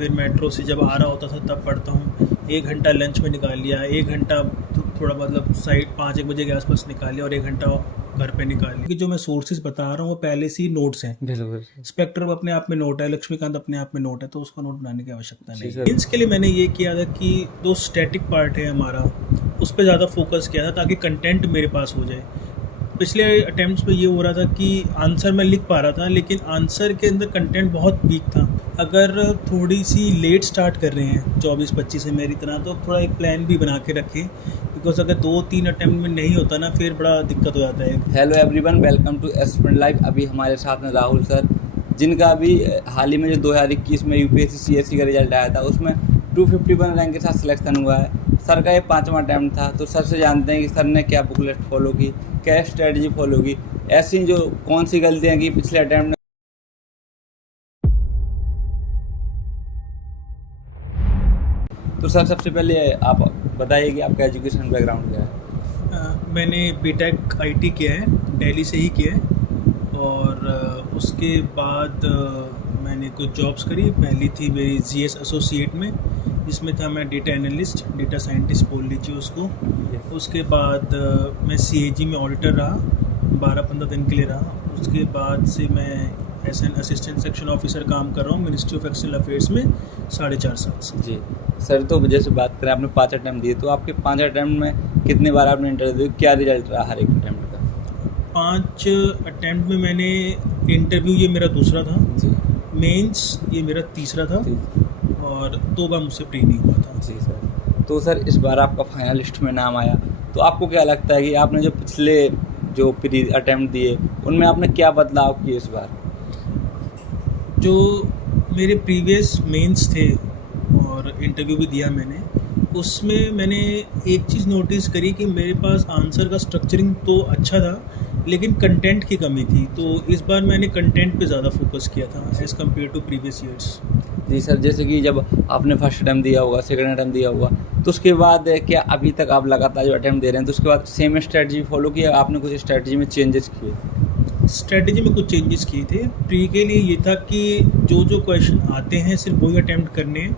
फिर मेट्रो से जब आ रहा होता था तब पढ़ता हूँ। 1 घंटा लंच में निकाल लिया, 1 घंटा थोड़ा मतलब साइड 5-1 बजे के आसपास निकाल लिया और 1 घंटा घर पे निकाल लिया। कि जो मैं सोर्सेज बता रहा हूँ वो पहले से ही नोट्स हैं। बिल्कुल। स्पेक्ट्रम अपने आप में नोट है, लक्ष्मीकांत अपने आप में नोट है, तो उसको नोट बनाने की आवश्यकता जी नहीं सर। है। इसके लिए मैंने ये किया था कि जो स्टैटिक पार्ट है हमारा उस पर ज़्यादा फोकस किया था ताकि कंटेंट मेरे पास हो जाए। पिछले अटेम्प्ट्स में ये हो रहा था कि आंसर मैं लिख पा रहा था लेकिन आंसर के अंदर कंटेंट बहुत वीक था। अगर थोड़ी सी लेट स्टार्ट कर रहे हैं 24-25 से मेरी तरह, तो थोड़ा एक प्लान भी बना के रखें, बिकॉज अगर 2-3 अटेम्प्ट में नहीं होता ना फिर बड़ा दिक्कत हो जाता है। Hello everyone, welcome to aspirant live. अभी हमारे साथ में राहुल सर, जिनका अभी हाल ही में जो 2021 में यूपीएससी सीएससी का रिजल्ट आया था उसमें 251 रैंक के साथ सिलेक्शन हुआ है। सर का ये 5वां अटैम्प्ट था, तो सर से जानते हैं कि सर ने क्या बुकलेट फॉलो की, क्या स्ट्रेटजी फॉलो की, ऐसी जो कौन सी गलतियाँ की पिछले अटैम्प्ट में। तो सर सबसे पहले आप बताइए कि आपका एजुकेशन बैकग्राउंड क्या है। मैंने बीटेक आईटी किया है, दिल्ली से ही किया है, और उसके बाद मैंने कुछ जॉब्स करी। पहली थी मेरी जीएस एसोसिएट में, जिसमें था मैं डेटा एनालिस्ट, डेटा साइंटिस्ट बोल लीजिए उसको। उसके बाद मैं सीएजी में ऑडिटर रहा, 12-15 दिन के लिए रहा। उसके बाद से मैं as an assistant section officer काम कर रहा हूँ मिनिस्ट्री ऑफ एक्सटर्नल अफेयर्स में 4.5 साल से। जी सर, तो जैसे बात करें आपने 5 अटैम्प्ट दिए, तो आपके 5 अटैम्प्ट में कितने बार आपने इंटरव्यू दिया, क्या रिजल्ट रहा हर एक अटैम्प्ट का? 5 अटैम्प्ट में मैंने इंटरव्यू, ये मेरा दूसरा था जी। मेंस ये मेरा तीसरा था, और 2 बार मुझसे प्री नहीं हुआ था। जी सर। तो सर इस बार आपका फाइनलिस्ट में नाम आया, तो आपको क्या लगता है कि आपने जो पिछले जो प्री अटैम्प्ट दिए उनमें आपने क्या बदलाव किए इस बार? जो मेरे प्रीवियस मेंस थे और इंटरव्यू भी दिया मैंने, उसमें मैंने एक चीज़ नोटिस करी कि मेरे पास आंसर का स्ट्रक्चरिंग तो अच्छा था लेकिन कंटेंट की कमी थी। तो इस बार मैंने कंटेंट पे ज़्यादा फोकस किया था as compare to previous years. जी सर, जैसे कि जब आपने फर्स्ट अटैम्प्ट दिया होगा, सेकंड अटैम्प्ट दिया होगा, तो उसके बाद क्या अभी तक आप लगातार जो अटैम्प्ट दे रहे हैं तो उसके बाद सेम स्ट्रेटजी फॉलो किया, आपने कुछ स्ट्रेटजी में चेंजेस किए? स्ट्रेटजी में कुछ चेंजेस किए थे। प्री के लिए ये था कि जो जो क्वेश्चन आते हैं सिर्फ वही अटैम्प्ट करने हैं।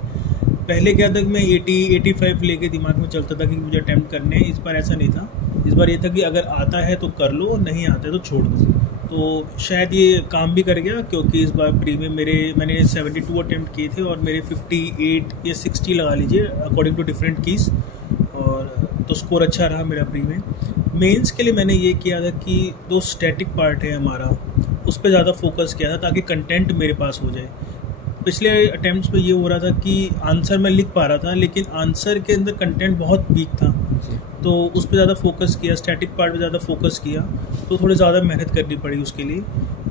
पहले क्या था कि मैं 80-85 लेके दिमाग में चलता था कि मुझे अटैम्प्ट करने हैं। इस बार ऐसा नहीं था। इस बार ये था कि अगर आता है तो कर लो और नहीं आता है तो छोड़ दो। तो शायद ये काम भी कर गया, क्योंकि इस बार प्री में मैंने 72 अटैम्प्ट किए थे और मेरे 58 या 60 लगा लीजिए अकॉर्डिंग टू डिफरेंट कीज़, और तो स्कोर अच्छा रहा मेरा प्री में। मेंस के लिए मैंने ये किया था कि जो स्टैटिक पार्ट है हमारा उस पर ज़्यादा फोकस किया था ताकि कंटेंट मेरे पास हो जाए। पिछले अटेम्प्ट्स में ये हो रहा था कि आंसर मैं लिख पा रहा था लेकिन आंसर के अंदर कंटेंट बहुत वीक था, तो उस पर ज़्यादा फोकस किया, स्टैटिक पार्ट पे ज़्यादा फोकस किया, तो थोड़ी ज़्यादा मेहनत करनी पड़ी उसके लिए।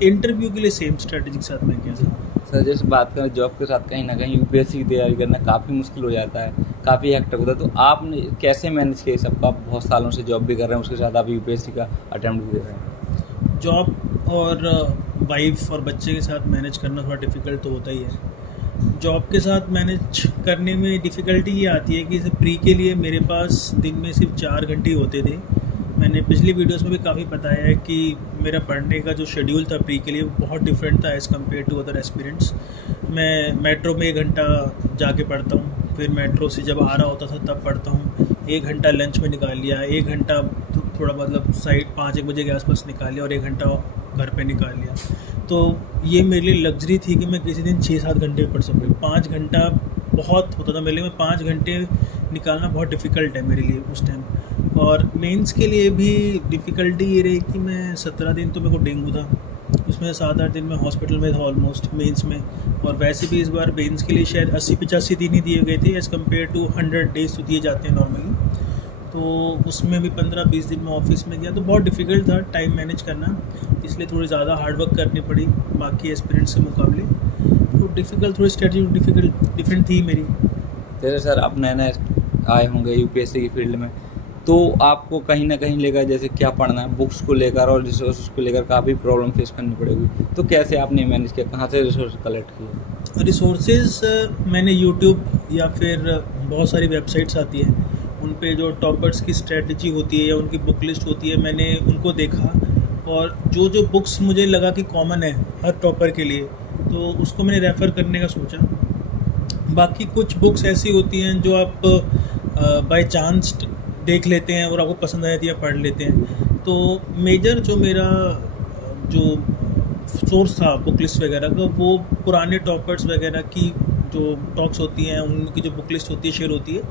इंटरव्यू के लिए सेम स्ट्रेटजी के साथ मैं किया था। सर जैसे बात करें जॉब के साथ, कहीं ना कहीं यूपीएससी की तैयारी करना काफ़ी मुश्किल हो जाता है, काफ़ी हेक्टिक होता है, तो आपने कैसे मैनेज किया सबका? आप बहुत सालों से जॉब भी कर रहे हैं, उसके साथ आप यूपीएससी का अटैम्प्ट भी दे रहे हैं। जॉब और वाइफ और बच्चे के साथ मैनेज करना थोड़ा डिफ़िकल्ट तो होता ही है। जॉब के साथ मैनेज करने में डिफ़िकल्टी ये आती है कि जैसे प्री के लिए मेरे पास दिन में सिर्फ 4 घंटे ही होते थे। मैंने पिछली वीडियोस में भी काफ़ी बताया है कि मेरा पढ़ने का जो शेड्यूल था प्री के लिए वो बहुत डिफरेंट था as compare to other aspirants. मैं मेट्रो में 1 घंटा जाके पढ़ता हूँ, फिर मेट्रो से जब आ रहा होता था तब पढ़ता हूँ, 1 घंटा लंच में निकाल लिया, 1 घंटा थोड़ा मतलब साइड 5-1 बजे के आसपास निकाल लिया और 1 घंटा घर पे निकाल लिया। तो ये मेरे लिए लग्जरी थी कि मैं किसी दिन 6-7 घंटे पढ़ सकूँ। 5 घंटा बहुत होता था मेरे लिए, 5 घंटे निकालना बहुत डिफ़िकल्ट है मेरे लिए उस टाइम। और मेंस के लिए भी डिफ़िकल्टी ये रही कि मैं 17 दिन तो मेरे को डेंगू था, उसमें 7-8 दिन मैं हॉस्पिटल में था ऑलमोस्ट मेंस में। और वैसे भी इस बार मेंस के लिए शायद 80-85 दिन ही दिए गए थे एज़ कम्पेयर टू 100 डेज तो दिए जाते हैं नॉर्मली। तो उसमें भी 15-20 दिन में ऑफिस में गया, तो बहुत डिफ़िकल्ट था टाइम मैनेज करना, इसलिए थोड़ी ज़्यादा हार्डवर्क करनी पड़ी बाकी एस्पिरेंट्स के मुकाबले। तो डिफ़िकल्ट थोड़ी स्ट्रेटजी डिफरेंट थी मेरी। जैसे सर आप नए नए आए होंगे यूपीएससी की फील्ड में, तो आपको कहीं ना कहीं लेकर जैसे क्या पढ़ना है, बुक्स को लेकर और रिसोर्स को लेकर काफ़ी प्रॉब्लम फेस करनी पड़ेगी, तो कैसे आपने मैनेज किया, कहाँ से रिसोर्स कलेक्ट किए? रिसोर्सेज मैंने यूट्यूब या फिर बहुत सारी वेबसाइट्स आती हैं, उन पे जो टॉपर्स की स्ट्रेटजी होती है या उनकी बुक लिस्ट होती है, मैंने उनको देखा और जो जो बुक्स मुझे लगा कि कॉमन है हर टॉपर के लिए, तो उसको मैंने रेफ़र करने का सोचा। बाकी कुछ बुक्स ऐसी होती हैं जो आप बाय चांस देख लेते हैं और आपको पसंद आ जाती है, पढ़ लेते हैं। तो मेजर जो मेरा जो सोर्स था बुक लिस्ट वगैरह का, वो पुराने टॉपर्स वगैरह की जो टॉक्स होती हैं, उनकी जो बुक लिस्ट होती है, शेयर होती है,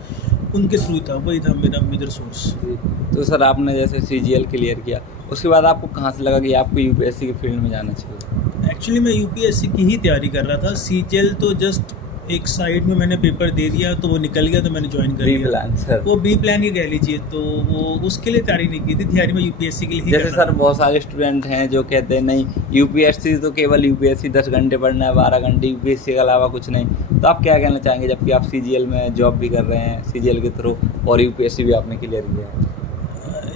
उनके थ्रू था, वही था मेरा मेजर सोर्स। जी। तो सर आपने जैसे सीजीएल क्लियर किया, उसके बाद आपको कहाँ से लगा कि आपको यूपीएससी की फील्ड में जाना चाहिए? एक्चुअली मैं यूपीएससी की ही तैयारी कर रहा था। सीजीएल तो जस्ट एक साइड में मैंने पेपर दे दिया, तो वो निकल गया, तो मैंने ज्वाइन कर बी लिया। Plan sir. वो बी प्लान ही कह लीजिए, तो वो उसके लिए तैयारी नहीं की थी, तैयारी में यूपीएससी के लिए ही जैसे कर रहा सर बहुत सारे स्टूडेंट हैं जो कहते हैं नहीं यूपीएससी तो केवल यूपीएससी 10 घंटे पढ़ना है, 12 घंटे, यूपीएससी के अलावा कुछ नहीं। तो आप क्या कहना चाहेंगे जबकि आप सीजीएल में जॉब भी कर रहे हैं सीजीएल के थ्रू और यूपीएससी भी आपने क्लियर किया है?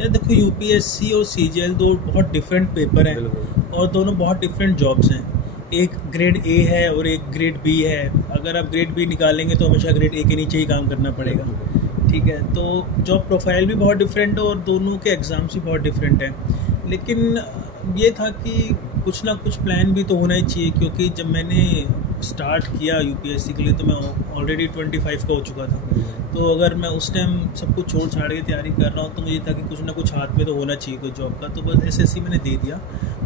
यार देखो, यूपीएससी और सीजीएल दो बहुत डिफरेंट पेपर हैं बिल्कुल। और दोनों बहुत डिफरेंट जॉब्स हैं। एक ग्रेड ए है और एक ग्रेड बी है। अगर आप ग्रेड बी निकालेंगे तो हमेशा ग्रेड ए के नीचे ही काम करना पड़ेगा, ठीक है। तो जॉब प्रोफाइल भी बहुत डिफरेंट है और दोनों के एग्ज़ाम्स भी बहुत डिफरेंट हैं। लेकिन ये था कि कुछ ना कुछ प्लान भी तो होना ही चाहिए, क्योंकि जब मैंने स्टार्ट किया यूपीएससी के लिए तो मैं ऑलरेडी 25 का हो चुका था। तो अगर मैं उस टाइम सब कुछ छोड़ छाड़ के तैयारी कर रहा हूँ, तो मुझे था कि कुछ ना कुछ हाथ में तो होना चाहिए कोई जॉब का। तो बस एसएससी मैंने दे दिया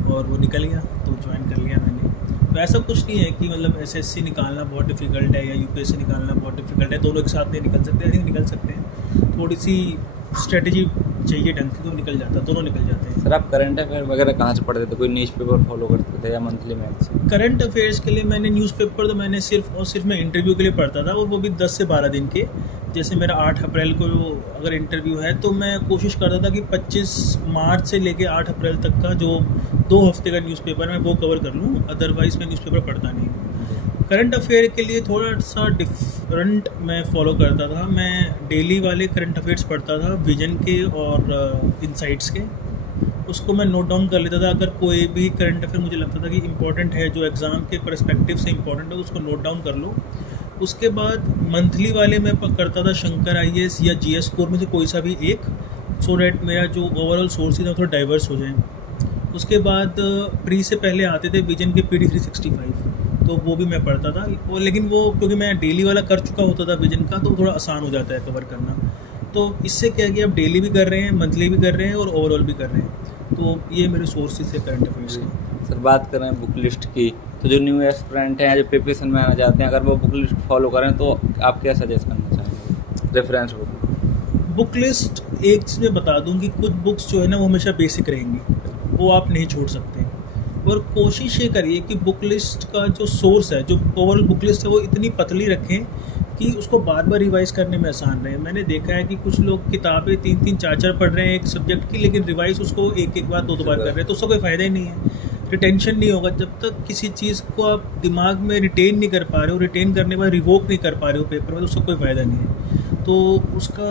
और वो निकल गया, तो ज्वाइन कर लिया मैंने। तो ऐसा कुछ नहीं है कि मतलब एसएससी निकालना बहुत डिफ़िकल्ट है या यूपीएससी निकालना बहुत डिफ़िकल्ट है, दोनों एक साथ नहीं निकल सकते। आई थिंक निकल सकते हैं, थोड़ी सी स्ट्रेटजी चाहिए ढंग की, तो निकल जाता, दोनों निकल जाते हैं। सर आप करंट अफेयर वगैरह कहाँ से पढ़ते थे? कोई न्यूज़ पेपर फॉलो करते थे या मंथली मैगजीन? करंट अफेयर्स के लिए मैंने न्यूज़पेपर तो मैंने सिर्फ और सिर्फ मैं इंटरव्यू के लिए पढ़ता था, और वो भी 10 से 12 दिन के। जैसे मेरा 8 अप्रैल को अगर इंटरव्यू है तो मैं कोशिश करता था कि 25 मार्च से लेके 8 अप्रैल तक का जो 2 हफ्ते का न्यूज़पेपर मैं वो कवर कर लूँ, अदरवाइज़ मैं न्यूज़पेपर पढ़ता नहीं। करंट अफेयर के लिए थोड़ा सा डिफरेंट मैं फॉलो करता था। मैं डेली वाले करंट अफेयर्स पढ़ता था, विजन के और इनसाइट्स के। उसको मैं नोट डाउन कर लेता था। अगर कोई भी करंट अफेयर मुझे लगता था कि इंपॉर्टेंट है, जो एग्ज़ाम के पर्सपेक्टिव से इंपॉर्टेंट है, तो उसको नोट डाउन कर लो। उसके बाद मंथली वाले में करता था शंकर आईएएस या जीएस कोर में से कोई सा भी एक, सो डैट मेरा जो ओवरऑल सोर्सेज है वो थोड़ा डाइवर्स हो जाए। उसके बाद प्री से पहले आते थे विजन के PD 365, तो वो भी मैं पढ़ता था। और लेकिन वो क्योंकि मैं डेली वाला कर चुका होता था विजन का, तो थोड़ा आसान हो जाता है कवर करना। तो इससे क्या है कि आप डेली भी कर रहे हैं, मंथली भी कर रहे हैं और ओवरऑल भी कर रहे हैं। तो ये मेरे सोर्सेज है करंट अफेयर्स के। सर बात करें बुक लिस्ट की, तो जो न्यू एस्पिरेंट हैं जो प्रिपरेशन में आना चाहते हैं, अगर वो बुक लिस्ट फॉलो करें तो आप क्या सजेस्ट करना चाहेंगे? रेफरेंस बुक लिस्ट एक चीज़ मैं बता दूं कि कुछ बुक्स जो है ना वो हमेशा बेसिक रहेंगी, वो आप नहीं छोड़ सकते। और कोशिश ये करिए कि बुक लिस्ट का जो सोर्स है, जो ओवरऑल बुक लिस्ट है, वो इतनी पतली रखें कि उसको बार बार रिवाइज़ करने में आसान रहे। मैंने देखा है कि कुछ लोग किताबें 3-3 4-4 पढ़ रहे हैं एक सब्जेक्ट की, लेकिन रिवाइज़ उसको एक बार 2 बार कर रहे हैं, तो उसका कोई फ़ायदा ही नहीं है। रिटेंशन नहीं होगा जब तक किसी चीज़ को आप दिमाग में रिटेन नहीं कर पा रहे हो, रिटेन करने के बाद रिवोक नहीं कर पा रहे हो पेपर में, तो उसका कोई फ़ायदा नहीं है। तो उसका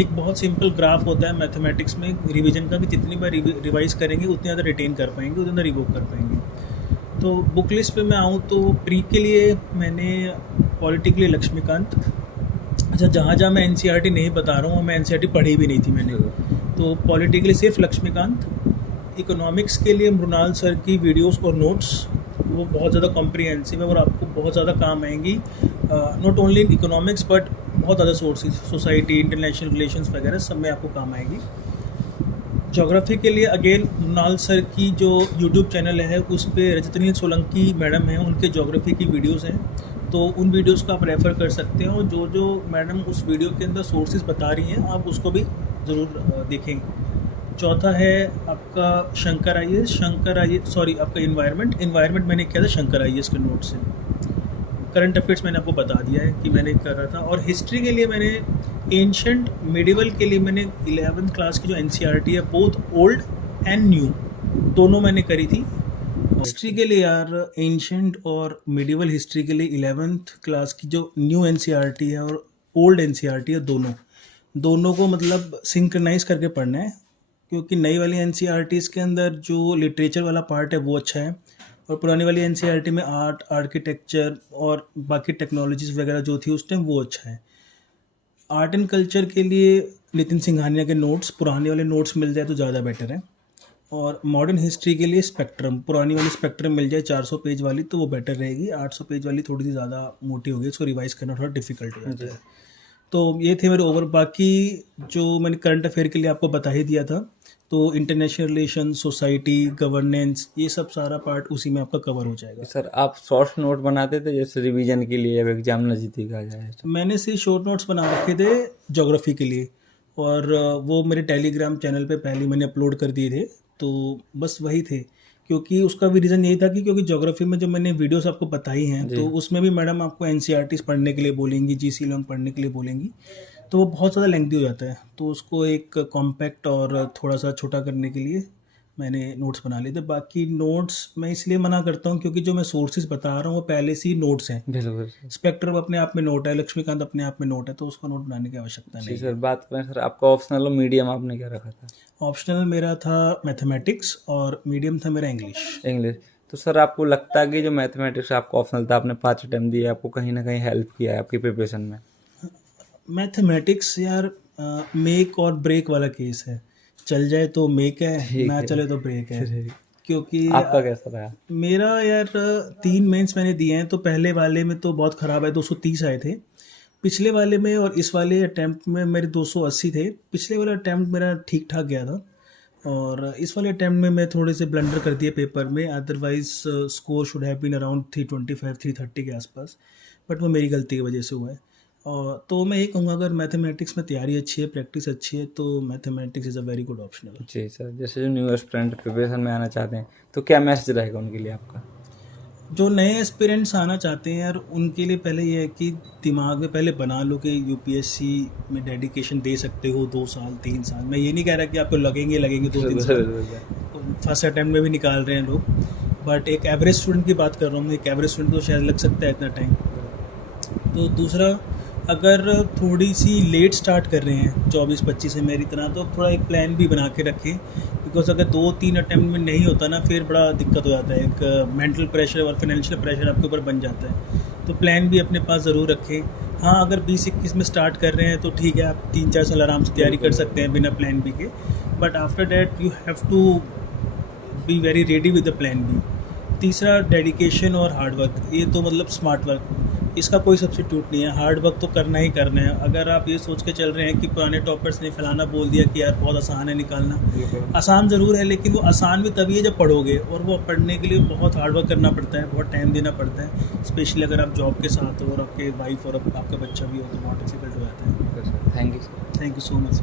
एक बहुत सिंपल ग्राफ होता है मैथमेटिक्स में रिवीजन का, कि जितनी बार रिवाइज़ करेंगे उतनी ज़्यादा रिटेन कर पाएंगे, उतना ज़्यादा रिवोक कर पाएंगे। तो बुक लिस्ट पे मैं आऊँ तो प्री के लिए मैंने पॉलिटी के लिए लक्ष्मीकांत। अच्छा, जहाँ मैं एनसीईआरटी नहीं बता रहा हूँ, मैं एनसीईआरटी पढ़ी भी नहीं थी मैंने। तो पॉलिटी के लिए सिर्फ लक्ष्मीकांत। इकोनॉमिक्स के लिए मृणाल सर की वीडियोस और नोट्स, वो बहुत ज़्यादा कॉम्प्रिहेंसिव है और आपको बहुत ज़्यादा काम आएंगी। Not only in economics but बहुत other sources, society, international relations वगैरह सब में आपको काम आएगी। ज्योग्राफी के लिए अगेन मृणाल सर की जो यूट्यूब चैनल है उस पर रजतनील सोलंकी मैडम हैं, उनके ज्योग्राफी की वीडियोस हैं, तो उन वीडियोस को आप रेफ़र कर सकते हो। जो मैडम उस वीडियो के अंदर सोर्सेज बता रही हैं, आप उसको भी ज़रूर देखें। चौथा है आपका शंकर आईएएस, आपका इन्वायरमेंट मैंने किया था शंकर आईएएस के नोट से। करंट अफेयर्स मैंने आपको बता दिया है कि मैंने कर रहा था। और हिस्ट्री के लिए मैंने एंशंट मिडिवल के लिए मैंने 11th क्लास की जो एनसीईआरटी है, बोथ ओल्ड एंड न्यू, दोनों मैंने करी थी। हिस्ट्री के लिए यार, एंशंट और मिडिवल हिस्ट्री के लिए 11th क्लास की जो न्यू एनसीईआरटी है और ओल्ड एनसीईआरटी है, दोनों को मतलब सिंक्रनाइज करके पढ़ना है, क्योंकि नई वाली एनसीईआरटीज़ के अंदर जो लिटरेचर वाला पार्ट है वो अच्छा है, और पुरानी वाली एनसीईआरटी में आर्ट, आर्किटेक्चर और बाकी टेक्नोलॉजीज़ वगैरह जो थी उस टाइम वो अच्छा है। आर्ट एंड कल्चर के लिए नितिन सिंघानिया के नोट्स, पुराने वाले नोट्स मिल जाए तो ज़्यादा बेटर है। और मॉडर्न हिस्ट्री के लिए स्पेक्ट्रम, पुरानी वाली स्पेक्ट्रम मिल जाए 400 पेज वाली तो वो बेटर रहेगी, 800 पेज वाली थोड़ी सी ज़्यादा मोटी होगी, उसको रिवाइज करना थोड़ा डिफिकल्ट हो जाता है। तो ये थे मेरे ओवर। बाकी जो मैंने करंट अफेयर के लिए आपको बता ही दिया था, तो इंटरनेशनल रिलेशन, सोसाइटी, गवर्नेंस, ये सब सारा पार्ट उसी में आपका कवर हो जाएगा। सर आप शॉर्ट नोट बनाते थे जैसे रिवीजन के लिए जब एग्जाम नज़दीक आ जाए? मैंने सिर्फ शॉर्ट नोट्स बना रखे थे ज्योग्राफी के लिए, और वो मेरे टेलीग्राम चैनल पे पहले मैंने अपलोड कर दिए थे, तो बस वही थे। क्योंकि उसका भी रीज़न यही था कि क्योंकि ज्योग्राफी में जो मैंने वीडियोस आपको बताई हैं, तो उसमें भी मैडम आपको एनसीईआरटीज़ पढ़ने के लिए बोलेंगी, जीसी लॉन्ग पढ़ने के लिए बोलेंगी, तो वो बहुत ज़्यादा लेंथी हो जाता है। तो उसको एक कॉम्पैक्ट और थोड़ा सा छोटा करने के लिए मैंने नोट्स बना लिए थे। बाकी नोट्स मैं इसलिए मना करता हूँ क्योंकि जो मैं सोर्सेज बता रहा हूँ वो पहले से ही नोट्स हैं। बिल्कुल। स्पेक्ट्रम अपने आप में नोट है, लक्ष्मीकांत अपने आप में नोट है, तो उसको नोट बनाने की आवश्यकता जी नहीं। सर, बात करें सर आपका ऑप्शनल और मीडियम आपने क्या रखा था? ऑप्शनल मेरा था मैथमेटिक्स और मीडियम था मेरा इंग्लिश। इंग्लिश। तो सर आपको लगता है कि जो मैथमेटिक्स आपका ऑप्शनल था, आपने 5 अटेम्प्ट दिए, आपको कहीं ना कहीं हेल्प किया है आपकी प्रिपरेशन में? मैथमेटिक्स यार मेक और ब्रेक वाला केस है, चल जाए तो मेक है, ना चले तो ब्रेक है। क्योंकि आपका कैसा रहा? मेरा यार 3 मेंस मैंने दिए हैं, तो पहले वाले में तो बहुत ख़राब है, 230 आए थे। पिछले वाले में और इस वाले अटैम्प्ट में मेरे 280 थे। पिछले वाला अटैम्प्ट मेरा ठीक ठाक गया था, और इस वाले अटैम्प्ट में मैं थोड़े से ब्लंडर कर दिए पेपर में, otherwise score should have been around 325-330 के आसपास, बट वो मेरी गलती की वजह से हुआ है। और तो मैं ये कहूँगा अगर मैथमेटिक्स में तैयारी अच्छी है, प्रैक्टिस अच्छी है, तो mathematics is a very good optional. जी सर, जैसे जो न्यू एस्पिरेंट प्रिपरेशन में आना चाहते हैं तो क्या मैसेज रहेगा उनके लिए आपका? जो नए एस्पिरेंट्स आना चाहते हैं यार, उनके लिए पहले ये है कि दिमाग में पहले बना लो कि यूपीएससी में डेडिकेशन दे सकते हो 2 साल 3 साल। मैं ये नहीं कह रहा कि आपको लगेंगे 2-3 साल, फर्स्ट अटैम्प्ट में भी निकाल रहे हैं लोग, बट एक एवरेज स्टूडेंट की बात कर रहा हूँ। एक एवरेज स्टूडेंट को शायद लग सकता है इतना टाइम। तो दूसरा, अगर थोड़ी सी लेट स्टार्ट कर रहे हैं 24-25 से मेरी तरह, तो थोड़ा एक प्लान भी बना के रखें, बिकॉज अगर 2-3 अटैम्प्ट में नहीं होता ना, फिर बड़ा दिक्कत हो जाता है। एक मेंटल प्रेशर और फाइनेंशियल प्रेशर आपके ऊपर बन जाता है, तो प्लान भी अपने पास ज़रूर रखें। हाँ, अगर 20-21 में स्टार्ट कर रहे हैं तो ठीक है, आप 3-4 साल आराम से तैयारी कर सकते हैं बिना प्लान बी के, but after that you have to be very ready with the plan B. तीसरा, डेडिकेशन और हार्ड वर्क, ये तो मतलब स्मार्ट वर्क, इसका कोई सब्स्टिट्यूट नहीं है। हार्ड वर्क तो करना ही करना है। अगर आप ये सोच के चल रहे हैं कि पुराने टॉपर्स ने फलाना बोल दिया कि यार बहुत आसान है निकालना, आसान ज़रूर है, लेकिन वो आसान भी तभी है जब पढ़ोगे, और वो पढ़ने के लिए बहुत हार्ड वर्क करना पड़ता है, बहुत टाइम देना पड़ता है, स्पेशली अगर आप जॉब के साथ हो और आपके वाइफ और आपका बच्चा भी हो, तो बहुत डिफिकल्ट हो जाता है। Thank you sir. Thank you so much.